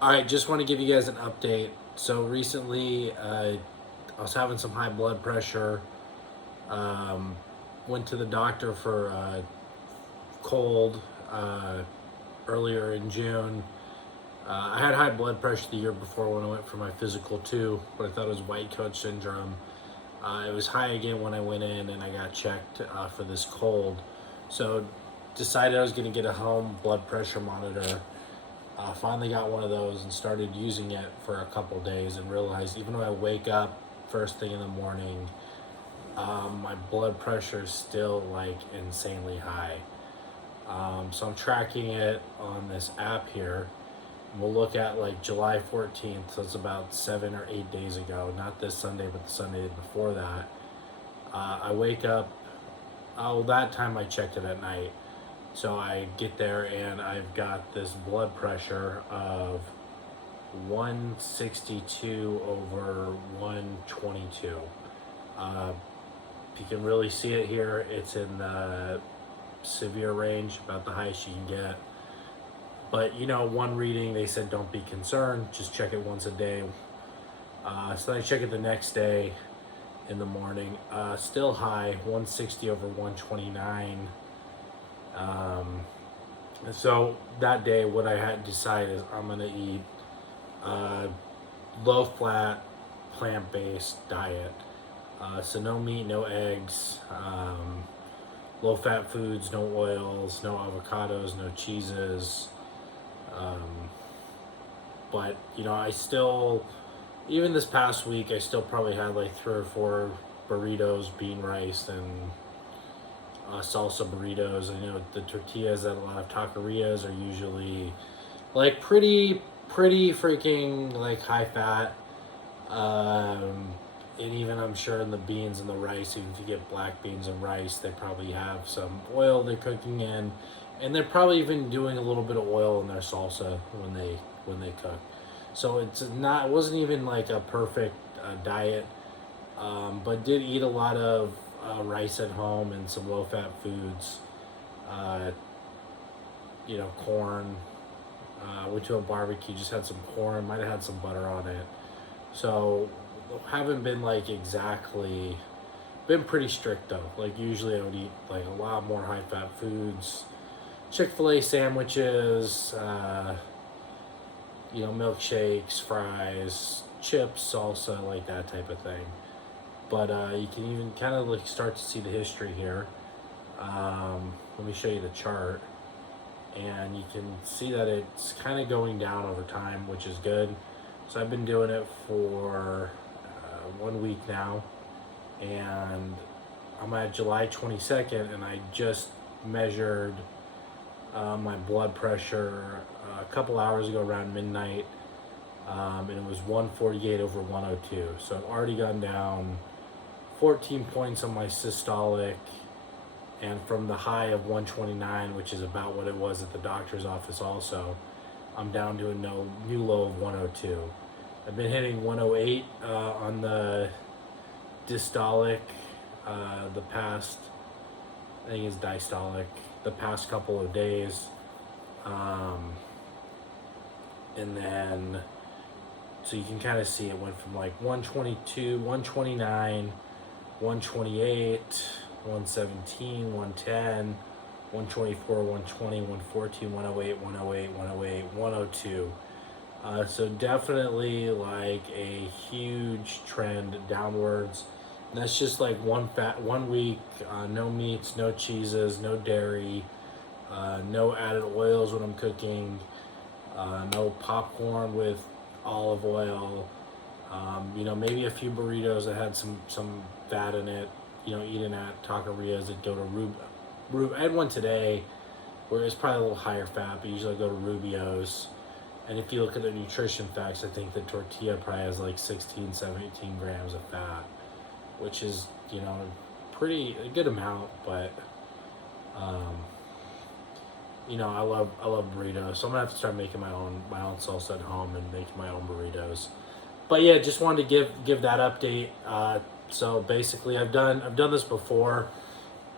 All right, just want to give you guys an update. So recently, I was having some high blood pressure. Um, Went to the doctor for cold uh, earlier in June. I had high blood pressure the year before when I went for my physical too, but I thought it was white coat syndrome. It was high again when I went in and I got checked for this cold. So decided I was going to get a home blood pressure monitor. Finally got one of those and started using it for a couple days and realized even though I wake up first thing in the morning, my blood pressure is still like insanely high. So I'm tracking it on this app here. We'll look at like July 14th, so it's about 7 or 8 days ago, not this Sunday, but the Sunday before that. I wake up, oh, that time I checked it at night. So I get there and I've got this blood pressure of 162 over 122. Uh, you can really see it here. It's in the severe range, about the highest you can get. But one reading they said don't be concerned, just check it once a day. So then I check it the next day in the morning. Still high, 160 over 129. Um, so that day, what I had decided is I'm gonna eat uh, low fat, plant based diet. So no meat, no eggs, low fat foods, no oils, no avocados, no cheeses. Um, but I still, even this past week, I still probably had like 3 or 4 burritos, bean rice, and salsa burritos. I know the tortillas at a lot of taquerias are usually like pretty freaking like high fat. Um, and even I'm sure in the beans and the rice, even if you get black beans and rice, they probably have some oil they're cooking in, and they're probably even doing a little bit of oil in their salsa when they cook. So it wasn't even like a perfect diet, but did eat a lot of rice at home and some low fat foods. Uh, Corn. Went to a barbecue, just had some corn, might have had some butter on it. So haven't been like exactly been pretty strict though. Like usually I would eat like a lot more high fat foods, Chick-fil-A sandwiches, milkshakes, fries, chips, salsa, like that type of thing. But you can even kind of like start to see the history here. Let me show you the chart, and you can see that it's kind of going down over time, which is good. So I've been doing it for 1 week now, and I'm at July 22nd, and I just measured my blood pressure a couple hours ago around midnight, and it was 148 over 102. So I've already gone down 14 points on my systolic, and from the high of 129, which is about what it was at the doctor's office also, I'm down to a new low of 102. I've been hitting 108 on the dystolic the past, I think it's diastolic, the past couple of days. Um, and then, so you can kind of see it went from like 122, 129, 128, 117, 110, 124, 120, 114, 108, 108, 108, 102. So definitely like a huge trend downwards. And that's just like 1 week, no meats, no cheeses, no dairy, no added oils when I'm cooking, no popcorn with olive oil. Maybe a few burritos that had some fat in it. Eating at taquerias that go to I had one today where it's probably a little higher fat, but usually I go to Rubio's. And if you look at the nutrition facts, I think the tortilla probably has like 16, 17 grams of fat, which is, pretty a good amount, but um, I love burritos. So I'm gonna have to start making my own salsa at home and making my own burritos. But yeah, just wanted to give that update. So basically, I've done this before.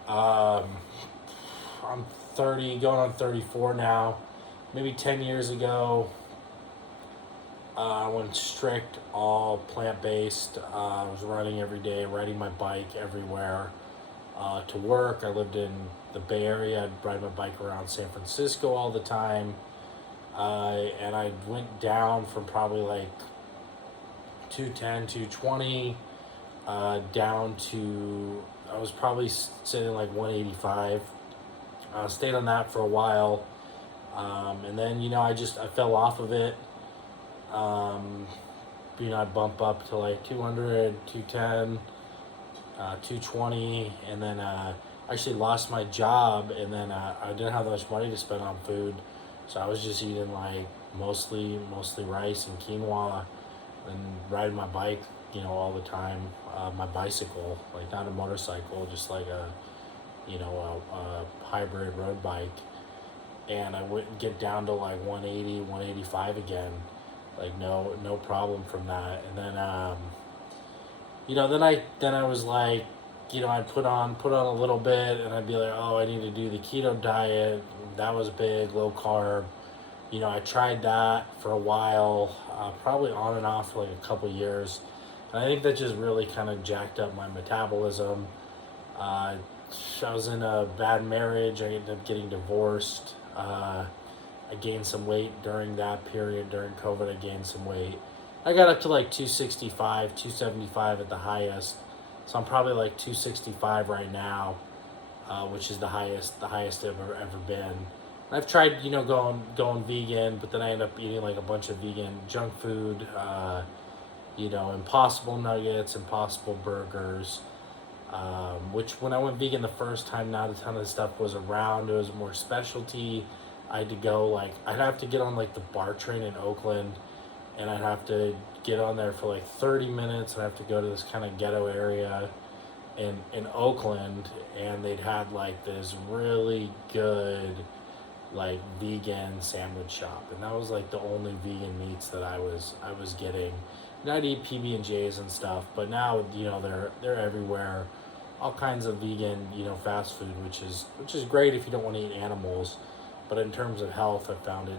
Um, I'm 30, going on 34 now. Maybe 10 years ago, I went strict, all plant-based. I was running every day, riding my bike everywhere to work. I lived in the Bay Area. I'd ride my bike around San Francisco all the time. And I went down from probably like 210, 220, down to, I was probably sitting like 185. Stayed on that for a while. And then, I fell off of it. Um, I'd bump up to like 200, 210, 220, and then I actually lost my job, and then I didn't have that much money to spend on food, so I was just eating like mostly rice and quinoa, and riding my bike, all the time. My bicycle, like not a motorcycle, just like a hybrid road bike, and I wouldn't get down to like 180, 185 again, like no problem from that. And then then I was like, I'd put on a little bit, and I'd be like, oh, I need to do the keto diet. That was big, low carb. I tried that for a while, probably on and off for like a couple years, and I think that just really kind of jacked up my metabolism. uh, I was in a bad marriage. I ended up getting divorced. I gained some weight during that period. During COVID, I gained some weight. I got up to like 265, 275 at the highest. So I'm probably like 265 right now, which is the highest I've ever been. And I've tried, going vegan, but then I end up eating like a bunch of vegan junk food, Impossible Nuggets, Impossible Burgers, which when I went vegan the first time, not a ton of stuff was around. It was more specialty. I'd have to get on like the BART train in Oakland, and I'd have to get on there for like 30 minutes. I'd have to go to this kind of ghetto area in Oakland, and they'd had like this really good like vegan sandwich shop, and that was like the only vegan meats that I was getting. And I'd eat PB&Js and stuff, but now they're everywhere, all kinds of vegan fast food, which is great if you don't want to eat animals, but in terms of health, I found it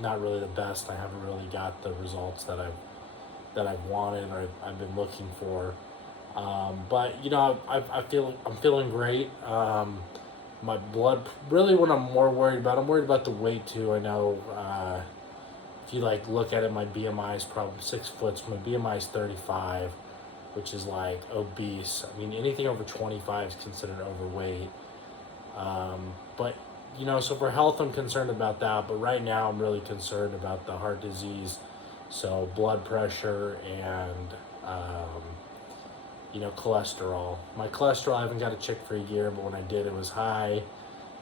not really the best. I haven't really got the results that I've wanted or I've been looking for. But I'm feeling great. My blood, really, what I'm worried about the weight too. I know, if you like look at it, my BMI is probably 6 foot. So my BMI is 35, which is like obese. I mean, anything over 25 is considered overweight. But so for health, I'm concerned about that. But right now, I'm really concerned about the heart disease, so blood pressure and cholesterol. My cholesterol, I haven't got a check for a year, but when I did, it was high.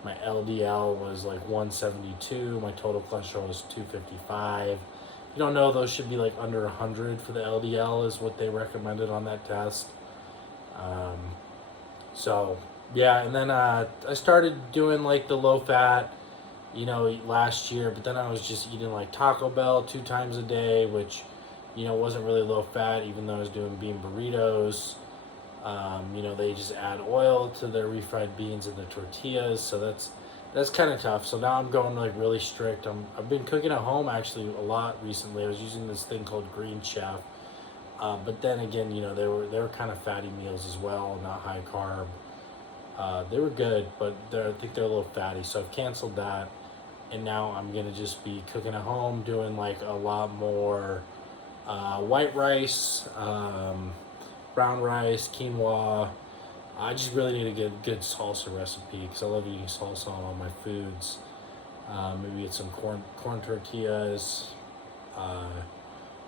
My LDL was like 172. My total cholesterol was 255. If you don't know, those should be like under 100 for the LDL is what they recommended on that test. Um, so, yeah, and then I started doing like the low fat, last year, but then I was just eating like Taco Bell 2 times a day, which wasn't really low fat, even though I was doing bean burritos. They just add oil to their refried beans and the tortillas, so that's kind of tough. So now I'm going like really strict. I've been cooking at home actually a lot recently. I was using this thing called Green Chef, but then again, they were kind of fatty meals as well, not high carb. They were good, but I think they're a little fatty, so I've canceled that, and now I'm gonna just be cooking at home, doing like a lot more white rice, brown rice, quinoa. I just really need a good salsa recipe because I love eating salsa on all my foods. Maybe it's some corn tortillas. Uh,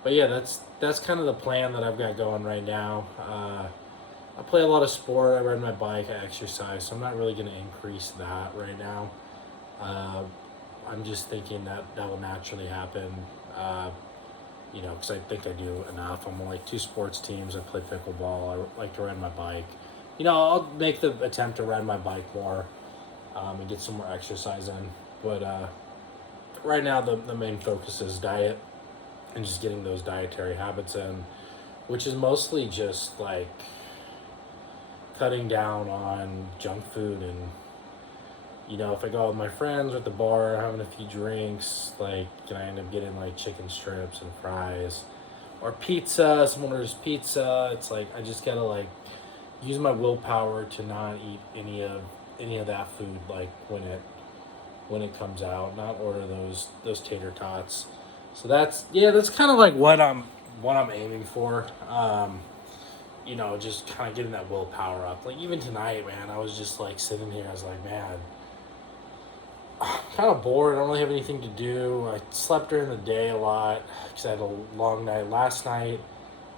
but yeah, that's kind of the plan that I've got going right now. I play a lot of sport. I ride my bike. I exercise. So I'm not really going to increase that right now. Uh, I'm just thinking that will naturally happen. Because I think I do enough. I'm on like 2 sports teams. I play pickleball. I like to ride my bike. I'll make the attempt to ride my bike more, and get some more exercise in. But right now, the main focus is diet and just getting those dietary habits in, which is mostly just like cutting down on junk food and if I go out with my friends or at the bar having a few drinks, like, can I end up getting like chicken strips and fries or pizza? Someone orders pizza. It's like I just gotta like use my willpower to not eat any of that food like when it comes out. Not order those tater tots. So that's kind of like what I'm aiming for. Just kind of getting that willpower up. Like even tonight, man, I was just like sitting here. I was like, man, I'm kind of bored. I don't really have anything to do. I slept during the day a lot because I had a long night last night.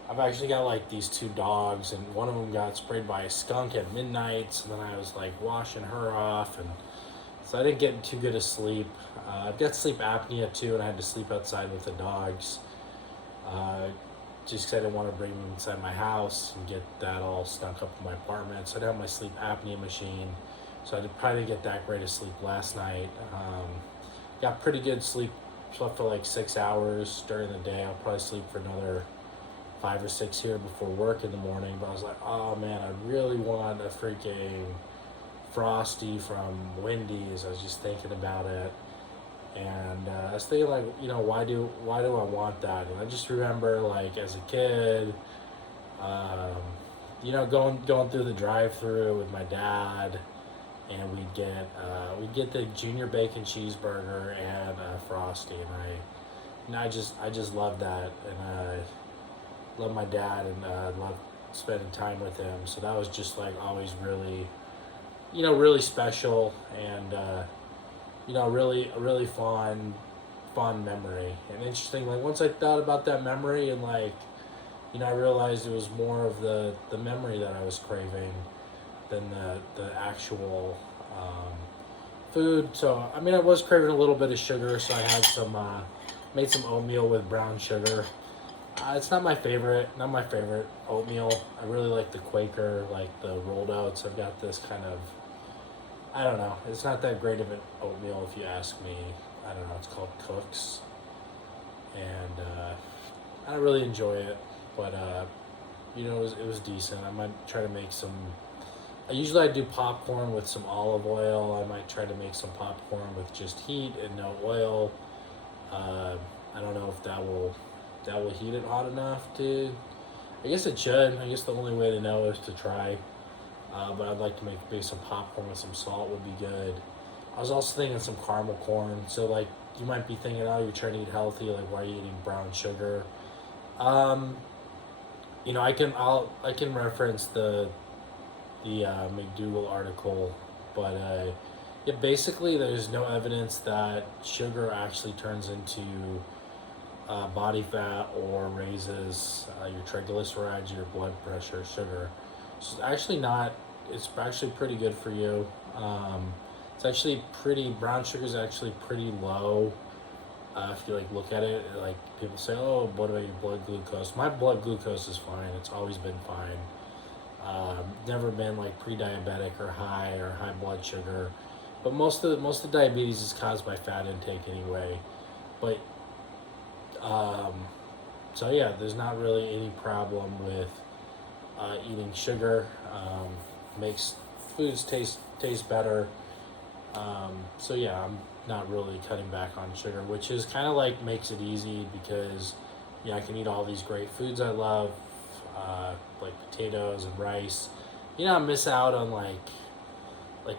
I've actually got like these two dogs, and one of them got sprayed by a skunk at midnight. So then I was like washing her off, and so I didn't get too good a sleep. I've got sleep apnea too, and I had to sleep outside with the dogs. Uh, just because I didn't want to bring them inside my house and get that all stunk up in my apartment. So I have my sleep apnea machine. So I probably didn't get that great of sleep last night. Got pretty good sleep. Slept for like 6 hours during the day. I'll probably sleep for another 5 or 6 here before work in the morning. But I was like, oh man, I really want a freaking Frosty from Wendy's. I was just thinking about it. And I was thinking, like, why do I want that? And I just remember, like, as a kid, um, going through the drive-through with my dad, and we'd get the junior bacon cheeseburger and Frosty, and I just love that, and love my dad, and love spending time with him. So that was just like always really, really special, and really a really fun memory. And interesting, like once I thought about that memory, and like I realized it was more of the memory that I was craving than the actual food. So I mean, I was craving a little bit of sugar, so I had made some oatmeal with brown sugar. It's not my favorite oatmeal. I really like the Quaker, like the rolled oats. I've got this kind of, I don't know. It's not that great of an oatmeal if you ask me. I don't know. It's called Cook's, and I don't really enjoy it, but it was decent. I might try to make some. I do popcorn with some olive oil. I might try to make some popcorn with just heat and no oil. Uh, I don't know if that will heat it hot enough to. I guess it should. I guess the only way to know is to try. But I'd like to make maybe some popcorn with some salt would be good. I was also thinking some caramel corn. So like you might be thinking, oh, you're trying to eat healthy. Like why are you eating brown sugar? Um, I can reference the McDougall article, but yeah, basically there's no evidence that sugar actually turns into body fat or raises your triglycerides, your blood pressure, sugar. So it's actually pretty good for you. It's actually brown sugar is actually pretty low. If you like look at it, like people say, oh, what about your blood glucose? My blood glucose is fine. It's always been fine. Never been like pre-diabetic or high blood sugar. But most of diabetes is caused by fat intake anyway. But um, so yeah, there's not really any problem with eating sugar. Makes foods taste better. So yeah, I'm not really cutting back on sugar, which is kind of like makes it easy because I can eat all these great foods I love, like potatoes and rice. I miss out on like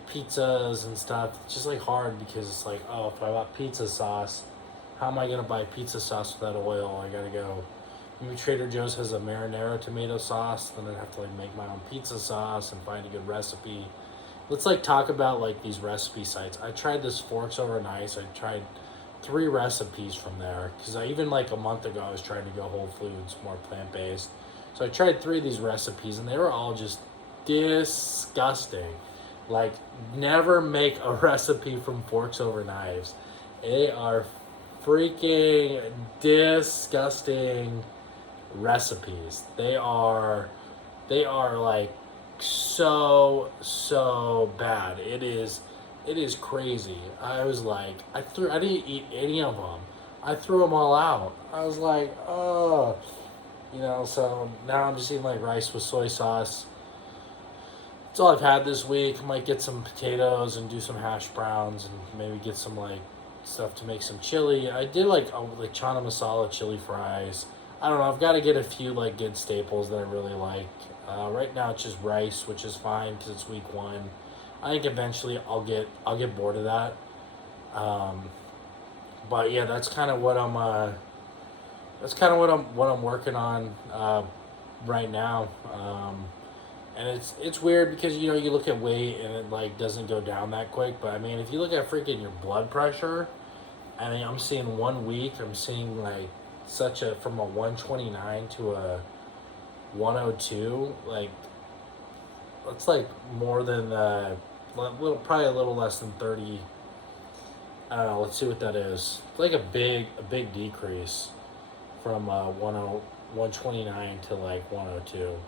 pizzas and stuff. It's just like hard because it's like, oh, if I bought pizza sauce, how am I gonna buy pizza sauce without oil? I gotta go. Maybe Trader Joe's has a marinara tomato sauce, then I'd have to like make my own pizza sauce and find a good recipe. Let's like talk about like these recipe sites. I tried this Forks Over Nice. I tried 3 recipes from there because I even like a month ago I was trying to go Whole Foods, more plant based. So I tried 3 of these recipes and they were all just disgusting. Like never make a recipe from Forks Over Knives. They are freaking disgusting recipes. They are like so bad. It is crazy. I was like I didn't eat any of them. I threw them all out. I was like, oh, so now I'm just eating like rice with soy sauce, That's all I've had this week. I might get some potatoes and do some hash browns and maybe get some like stuff to make some chili. I did like chana masala chili fries. I don't know. I've got to get a few like good staples that I really like. Right now it's just rice, which is fine because it's week one. I think eventually I'll get bored of that. Um, but yeah, that's kind of what I'm working on right now. And it's weird because you look at weight and it like doesn't go down that quick. But I mean, if you look at freaking your blood pressure, I mean, I'm seeing 1 week. I'm seeing like from a 129 to a 102. Like that's like more than probably a little less than 30. I don't know. Let's see what that is. It's like a big decrease from 129 to like 102.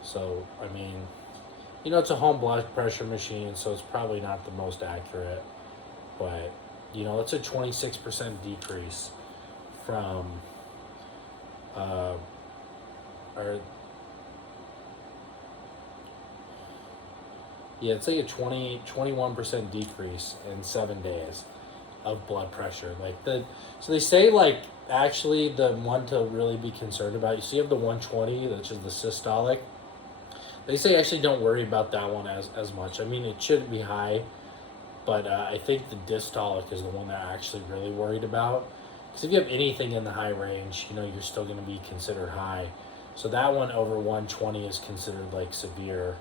So, I mean, it's a home blood pressure machine, so it's probably not the most accurate. But, it's a 26% decrease from, or, yeah, it's like a 21% decrease in 7 days of blood pressure. So they say, like, actually the one to really be concerned about, you see you have the 120, which is the systolic. They say actually don't worry about that one as much. I mean, it shouldn't be high, but I think the dystolic is the one that I'm actually really worried about. Because if you have anything in the high range, you're still going to be considered high. So that one over 120 is considered like severe.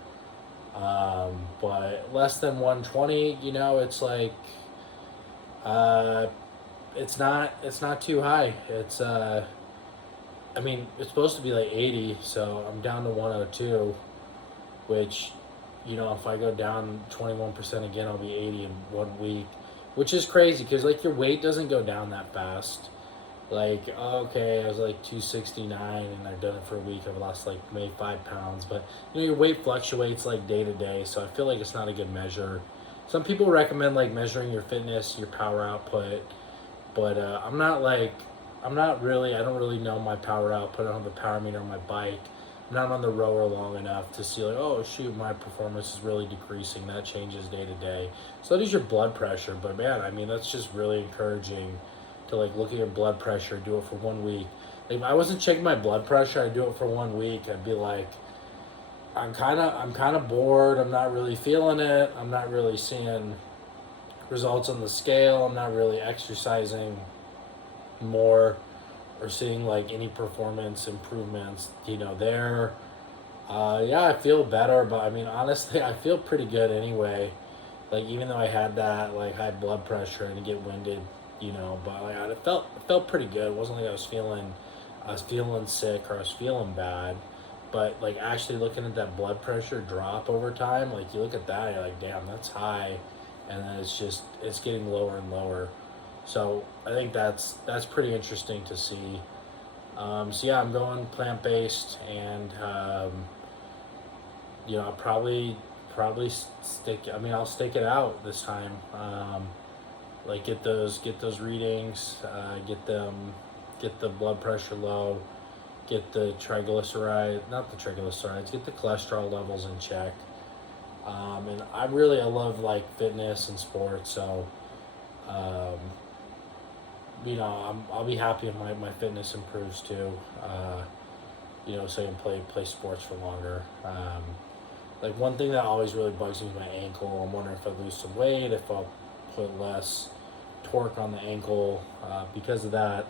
But less than 120, it's like, it's not too high. I mean, it's supposed to be like 80, so I'm down to 102. Which, if I go down 21% again, I'll be 80 in 1 week, which is crazy because, like, your weight doesn't go down that fast. Like, okay, I was like 269 and I've done it for a week. I've lost like maybe 5 pounds, but your weight fluctuates like day to day, so I feel like it's not a good measure. Some people recommend like measuring your fitness, your power output, but I'm not really, I don't really know my power output. I don't have a power meter on my bike. I'm not on the rower long enough to see like, oh shoot, my performance is really decreasing. That changes day to day. So that is your blood pressure. But man, I mean, that's just really encouraging to like look at your blood pressure, do it for 1 week. Like if I wasn't checking my blood pressure, I'd do it for 1 week. I'd be like, I'm kind of bored. I'm not really feeling it. I'm not really seeing results on the scale. I'm not really exercising more or seeing like any performance improvements, there. Yeah, I feel better, but I mean, honestly, I feel pretty good anyway. Like even though I had that like high blood pressure and get winded, but like it felt pretty good. It wasn't like I was feeling sick or I was feeling bad. But like actually looking at that blood pressure drop over time, like you look at that, you're like, damn, that's high, and then it's getting lower and lower. So I think that's pretty interesting to see. So yeah, I'm going plant based, and I'll probably stick. I mean, I'll stick it out this time. Like get those readings, get the blood pressure low, get the not the triglycerides, get the cholesterol levels in check. And I love like fitness and sports, so. Um, I'll be happy if my fitness improves too. So I can play sports for longer. Like one thing that always really bugs me is my ankle. I'm wondering if I lose some weight, if I'll put less torque on the ankle because of that.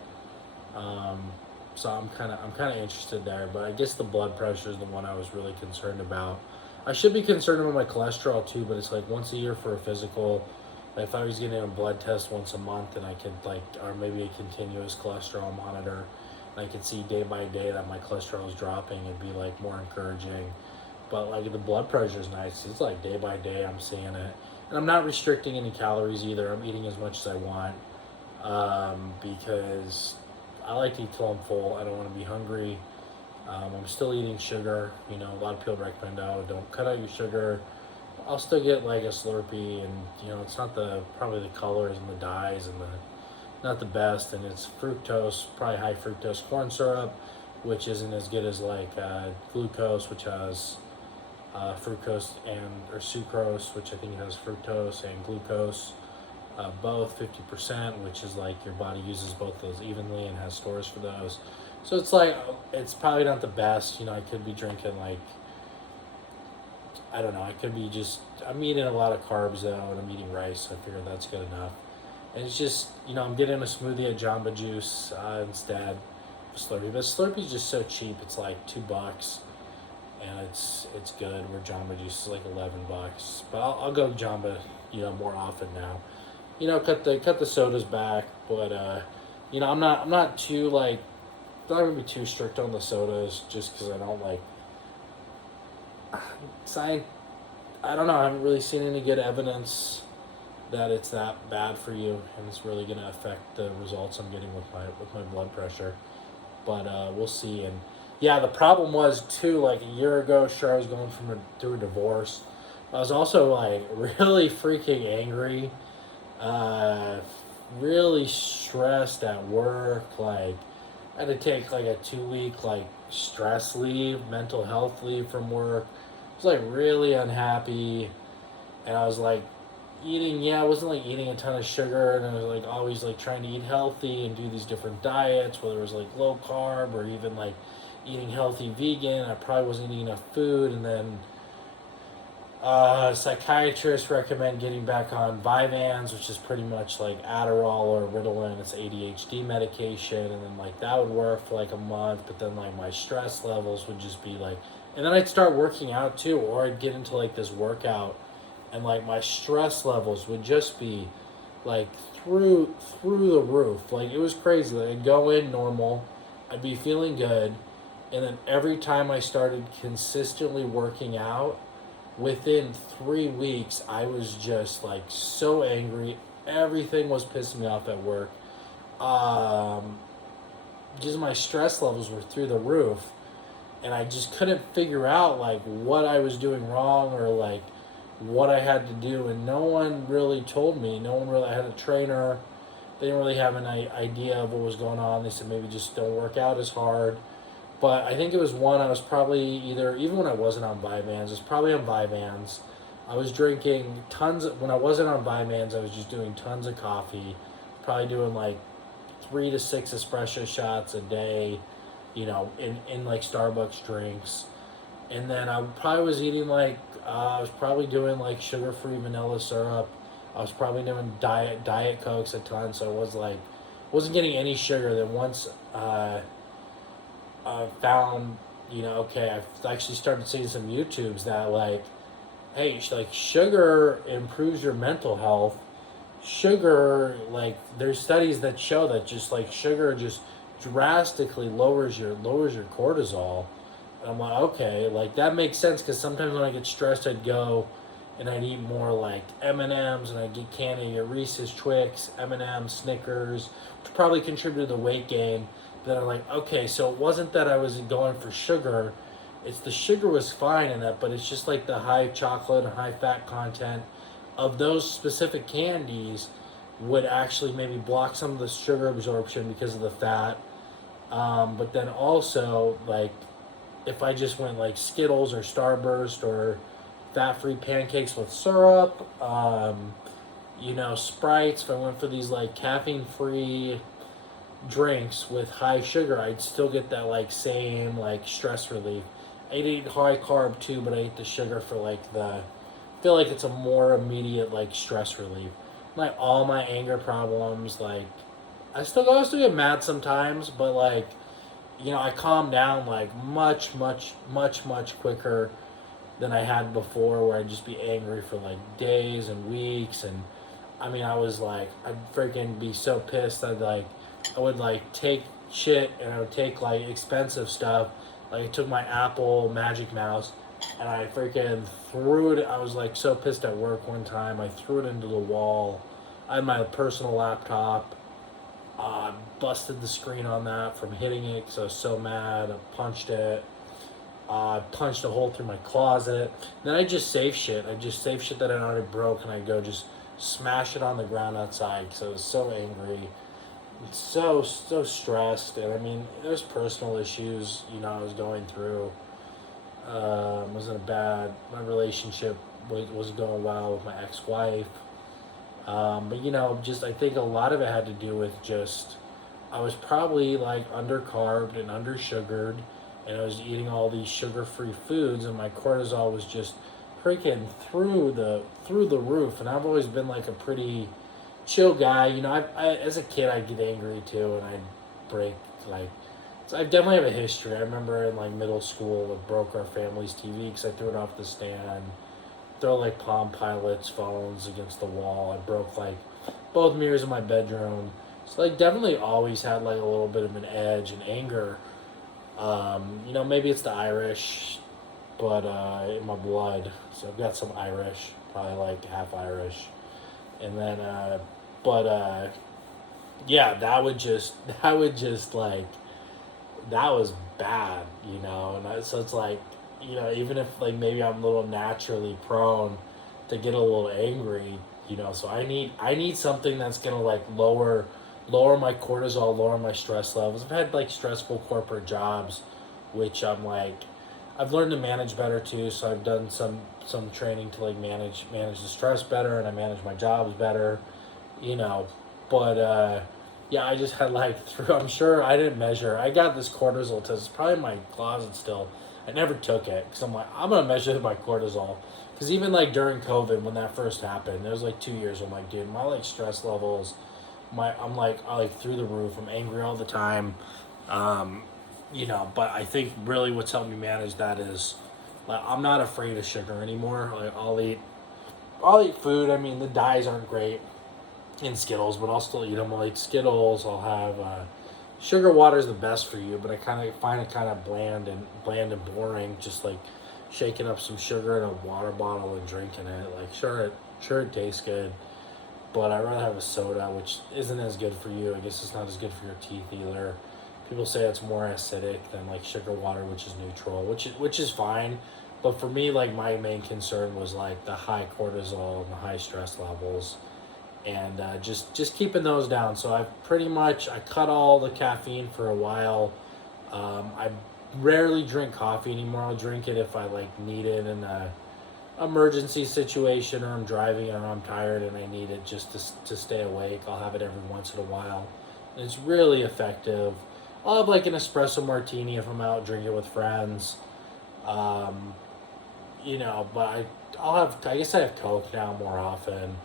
So I'm kind of interested there. But I guess the blood pressure is the one I was really concerned about. I should be concerned about my cholesterol too, but it's like once a year for a physical. If I was getting a blood test once a month and I could or maybe a continuous cholesterol monitor, and I could see day by day that my cholesterol is dropping, it'd be like more encouraging. But like the blood pressure is nice. It's like day by day I'm seeing it. And I'm not restricting any calories either. I'm eating as much as I want because I like to eat till I'm full. I don't want to be hungry. I'm still eating sugar. A lot of people recommend, don't cut out your sugar. I'll still get like a Slurpee, and it's not probably the colors and the dyes and not the best, and it's fructose, probably high fructose corn syrup, which isn't as good as like glucose, which has fructose or sucrose, which I think has fructose and glucose, both 50%, which is like your body uses both those evenly and has stores for those. So it's like, it's probably not the best. I could be drinking like, I don't know, I could be just, I'm eating a lot of carbs though, and I'm eating rice, so I figure that's good enough. And it's just, I'm getting a smoothie at Jamba Juice instead of Slurpee. But Slurpee's just so cheap, it's like $2, and it's good. Where Jamba Juice is like $11. But I'll go Jamba, more often now. Cut the sodas back, but I'm not too like, not gonna be too strict on the sodas, just because I don't like. I don't know. I haven't really seen any good evidence that it's that bad for you, and it's really gonna affect the results I'm getting with my blood pressure. But we'll see. And yeah, the problem was too. Like a year ago, sure, I was going through a divorce. I was also like really freaking angry, uh, really stressed at work. Like I had to take like a 2 week like stress leave, mental health leave from work. I was like really unhappy, and I was like eating. Yeah, I wasn't like eating a ton of sugar, and I was like always like trying to eat healthy and do these different diets, whether it was like low carb or even like eating healthy vegan. I probably wasn't eating enough food, and then psychiatrists recommend getting back on Vyvanse, which is pretty much like Adderall or Ritalin. It's ADHD medication, and then like that would work for like a month, but then like my stress levels would just be like, and then I'd start working out too, or I'd get into like this workout, and like my stress levels would just be like through the roof. Like it was crazy. Like I'd go in normal, I'd be feeling good, and then every time I started consistently working out, within 3 weeks, I was just like so angry. Everything was pissing me off at work. Um, just my stress levels were through the roof, and I just couldn't figure out like what I was doing wrong or like what I had to do. And no one really told me. No one really I had a trainer. They didn't really have an idea of what was going on. They said maybe just don't work out as hard. But I think it was one, I was probably either, even when I wasn't on Vyvanse, I was probably on Vyvanse. I was drinking when I wasn't on Vyvanse, I was just doing tons of coffee. Probably doing like 3 to 6 espresso shots a day, in like Starbucks drinks. And then I probably was eating like, I was probably doing like sugar-free vanilla syrup. I was probably doing Diet Cokes a ton, so wasn't getting any sugar. Then once, found, okay, I've actually started seeing some YouTubes that like, hey, like sugar improves your mental health. Sugar, like, there's studies that show that just like sugar just drastically lowers your cortisol. And I'm like, okay, like that makes sense because sometimes when I get stressed, I'd go and I'd eat more like M&Ms, and I'd get candy or Reese's Twix, M&Ms, Snickers, which probably contributed to the weight gain. Then I'm like, okay, so it wasn't that I was going for sugar. It's the sugar was fine in it, but it's just like the high chocolate and high fat content of those specific candies would actually maybe block some of the sugar absorption because of the fat. But then also, like, if I just went like Skittles or Starburst or fat-free pancakes with syrup, Sprites, if I went for these like caffeine-free drinks with high sugar, I'd still get that like same like stress relief. I'd eat high carb too, but I eat the sugar for like I feel like it's a more immediate like stress relief. Like all my anger problems, like I still get mad sometimes, but like I calm down like much much much much quicker than I had before, where I'd just be angry for like days and weeks. And I mean, I'd freaking be so pissed that I would like take shit, and I would take like expensive stuff. Like I took my Apple Magic Mouse and I freaking threw it. I was like so pissed at work one time. I threw it into the wall. I had my personal laptop. Busted the screen on that from hitting it because I was so mad. I punched it. Punched a hole through my closet. Then I just save shit. I just save shit that I already broke, and I go just smash it on the ground outside because I was so angry, so stressed. And I mean, there's personal issues I was going through. My relationship was going well with my ex-wife. But just I think a lot of it had to do with just I was probably like undercarbed and undersugared, and I was eating all these sugar-free foods, and my cortisol was just freaking through the roof. And I've always been like a pretty chill guy. As a kid I'd get angry too, and I'd break like. So I definitely have a history. I remember in like middle school, it broke our family's TV because I threw it off the stand. Throw like Palm Pilot's phones against the wall. I broke like both mirrors in my bedroom. So like definitely always had like a little bit of an edge and anger. Maybe it's the Irish, but in my blood. So I've got some Irish, probably like half Irish, and then but yeah, that would just like that was bad, so it's like, even if like maybe I'm a little naturally prone to get a little angry, so I need something that's gonna like lower my cortisol, lower my stress levels. I've had like stressful corporate jobs, which I've learned to manage better too. So I've done some training to like manage the stress better, and I manage my jobs better, you know. But yeah, I just had like I'm sure I didn't measure. I got this cortisol test. It's probably in my closet still. I never took it because I'm like I'm gonna measure my cortisol. Because even like during COVID when that first happened, there was like 2 years. I'm like, dude, my like stress levels, I like through the roof. I'm angry all the time. Um, but I think really what's helped me manage that is like I'm not afraid of sugar anymore. Like I'll eat food. I mean the dyes aren't great in Skittles, but I'll still eat them. I'll eat Skittles. I'll have sugar water is the best for you, but I kind of find it kind of bland and boring. Just like shaking up some sugar in a water bottle and drinking it. Like sure it tastes good, but I'd rather have a soda, which isn't as good for you. I guess it's not as good for your teeth either. People say it's more acidic than like sugar water, which is neutral, which is fine. But for me, like my main concern was like the high cortisol and the high stress levels, and just keeping those down. So I cut all the caffeine for a while. I rarely drink coffee anymore. I'll drink it if I like need it in a emergency situation, or I'm driving, or I'm tired and I need it just to stay awake. I'll have it every once in a while. And it's really effective. I'll have like an espresso martini if I'm out drinking with friends. Um, but I guess I have Coke now more often.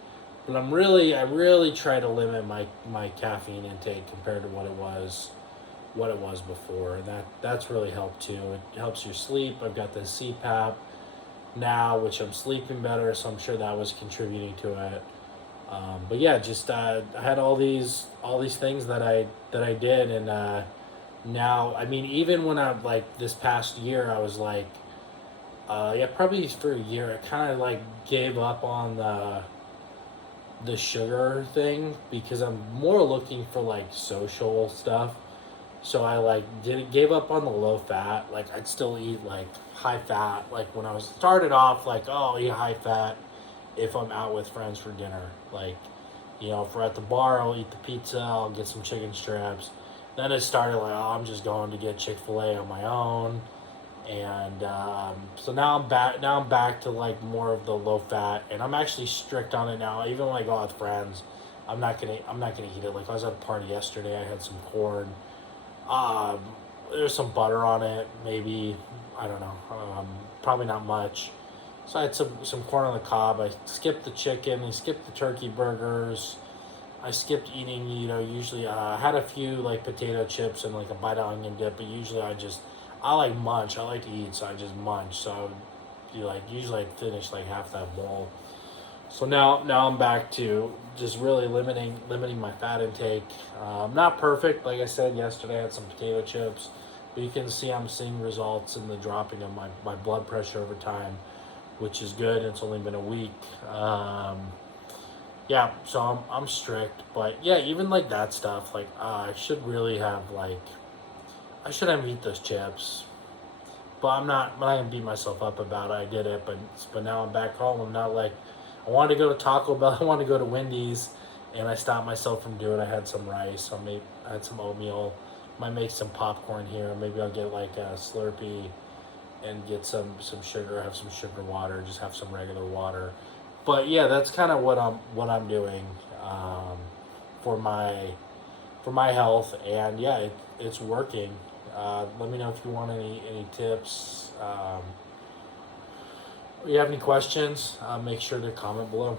But I really try to limit my caffeine intake compared to what it was before. And that's really helped too. It helps your sleep. I've got the CPAP now, which I'm sleeping better, so I'm sure that was contributing to it. But yeah, just I had all these things that I did, and now I mean even when I like this past year I was like, yeah, probably for a year I kind of like gave up on the sugar thing because I'm more looking for like social stuff. So I like did gave up on the low fat. Like I'd still eat like high fat. Like when I was started off, like oh, I'll eat high fat if I'm out with friends for dinner. Like if we're at the bar, I'll eat the pizza. I'll get some chicken strips. Then it started like oh, I'm just going to get Chick-fil-A on my own. And so now I'm back. Now I'm back to like more of the low fat, and I'm actually strict on it now. Even when I go out with friends, I'm not gonna eat it. Like I was at a party yesterday, I had some corn. Um, there's some butter on it, maybe. I don't know. Probably not much. So I had some corn on the cob. I skipped the chicken. I skipped the turkey burgers. I skipped eating. Usually I had a few like potato chips and like a bite of onion dip, but usually I like munch. I like to eat, so I just munch. So I would be like usually I'd finish like half that bowl. So now I'm back to just really limiting my fat intake. Not perfect, like I said yesterday. I had some potato chips, but you can see I'm seeing results in the dropping of my blood pressure over time, which is good. It's only been a week. Yeah, so I'm strict, but yeah, even like that stuff, like I should really have like I should have eat those chips, but I'm not gonna beat myself up about it. I did it, but now I'm back home. I'm not like I wanted to go to Taco Bell. I wanted to go to Wendy's, and I stopped myself from doing. I had some rice. I had some oatmeal. Might make some popcorn here. Maybe I'll get like a Slurpee and get some sugar. Have some sugar water. Just have some regular water. But yeah, that's kind of what I'm doing for my health, and yeah, it's working. Let me know if you want any tips. If you have any questions, make sure to comment below.